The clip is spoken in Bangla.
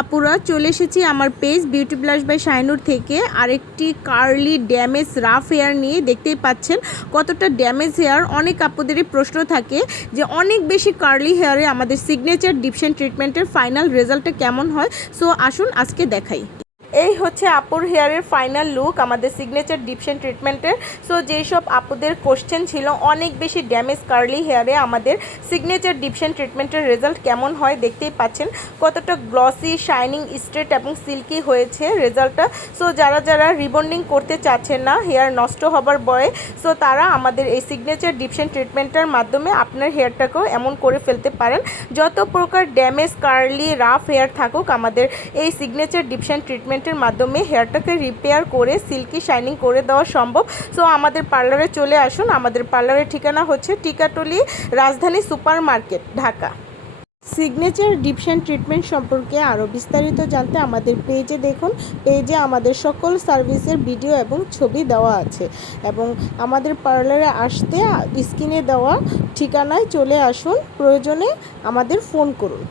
আপুরা, চলে এসেছি আমার page beauty blush by Shainur থেকে আরেকটি কার্লি ড্যামেজ রাফ হেয়ার নিয়ে। দেখতেই পাচ্ছেন কতটা ড্যামেজ হেয়ার। অনেক আপুদেরই প্রশ্ন থাকে যে অনেক বেশি কার্লি হেয়ারে আমাদের সিগনেচার ডিপশন ট্রিটমেন্টের ফাইনাল রেজাল্টটা কেমন হয়। সো আসুন আজকে দেখাই। এই হচ্ছে আপুর হেয়ারের ফাইনাল লুক আমাদের সিগনেচার ডিপশন ট্রিটমেন্টের। সো যেসব আপুদের কোশ্চেন ছিল অনেক বেশি ড্যামেজ কার্লি হেয়ারে আমাদের সিগনেচার ডিপশন ট্রিটমেন্টের রেজাল্ট কেমন হয়, দেখতেই পাচ্ছেন কতটা গ্লসি, শাইনিং, স্ট্রেট এবং সিল্কি হয়েছে রেজাল্টটা। সো যারা রিবন্ডিং করতে চাচ্ছেন না হেয়ার নষ্ট হবার ভয়ে, সো তারা আমাদের এই সিগনেচার ডিপশন ট্রিটমেন্টের মাধ্যমে আপনার হেয়ারটাকেও এমন করে ফেলতে পারেন। যত প্রকার ড্যামেজ কার্লি রাফ হেয়ার থাকুক, আমাদের এই সিগনেচার ডিপশন ট্রিটমেন্টের মাধ্যমে হেয়ারটাকে রিপেয়ার করে সিল্কি শাইনিং করে দেওয়া সম্ভব। সো আমাদের পার্লারে চলে আসুন। আমাদের পার্লারের ঠিকানা হচ্ছে Tikatuli, Rajdhani super market, Dhaka. Signature ডিপশন ট্রিটমেন্ট সম্পর্কে আরও বিস্তারিত জানতে আমাদের পেজে দেখুন। পেজে আমাদের সকল সার্ভিসের ভিডিও এবং ছবি দেওয়া আছে। এবং আমাদের পার্লারে আসতে স্ক্রিনে দেওয়া ঠিকানায় চলে আসুন, প্রয়োজনে আমাদের ফোন করুন।